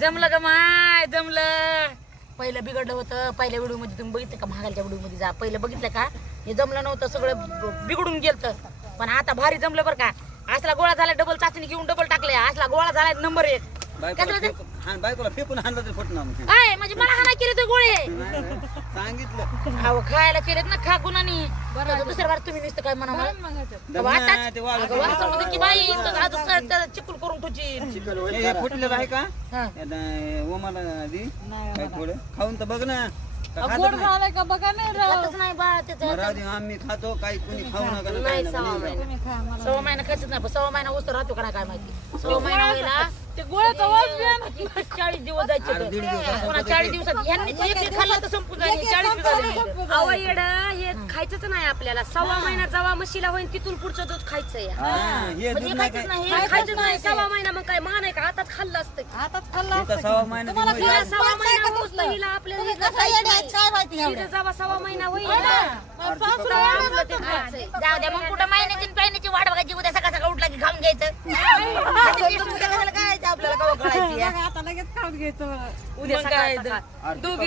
जमलं का माय जमलं. पहिलं बिघडलं होतं पहिल्या व्हिडिओ मध्ये. तुम्ही बघितलं का महागालच्या व्हिडिओ मध्ये जा पहिलं बघितलं का. हे जमलं नव्हतं सगळं बिघडून गेलं. पण आता भारी जमलं बरं का. असला गोळा झाला डबल चाचणी घेऊन डबल टाकले. असला गोळा झाला नंबर 1. बायकोला फेकून आणलं तर फुटणार मग ते. काय म्हणजे मला हाना केले ते गोळे. सांगितलं अहो खायला केलेत ना खा गुणांनी. दुसऱ्या बार तुम्ही नुसतं काय म्हणा मला की बाई चिकूल करून तुझी फुटलेलं आहे का ओमाला दी काय थोडं खाऊन तर बघ ना. गोड झालंय का बघा ना राव. नाही बाळा त्याचं राहू दे आम्ही खातो काही कुणी खाऊ नका. तुम्ही खा मला. 6 महिना खायचं नाही. 6 महिना उस्तर राहतो का नाही काय माहिती. 6 महिना व्हायला ते गोळ्याचा वास बी आहे ना. 40 दिवस जायचे पुन्हा 40 दिवसात ह्यांनी एक खाल्लं तर संपून जाईल. 40 दिवस झाले. अहो येडा हे खायचंच नाही आपल्याला. 6 महिना जेव्हा म्हशीला होईल तिथून पुढचं दूध खायचंय. हे दूध नाही काय नाही खायचंच नाही 6 महिना. मग काय मान आहे का हातात खाल्लं असतं. हातात खाल्ला इथं 6 महिना तुम्हाला दिवस काय 6 महिना होत नाही हिला आपल्याला इथं काय येडे आहेत, काय माहिती तिथं एवढं. जेव्हा 6 महिना होईल जाऊ द्या मग कुठं महिन्याची पहिल्याची वाट बघायची. उद्या सकाळ सकाळ उठला की खाऊन घ्यायचं. काय आपल्याला कवा कळायची. आता लगेच खाऊन घेतो. उद्या मग काय सकाळ तर. सकाळ. दोघी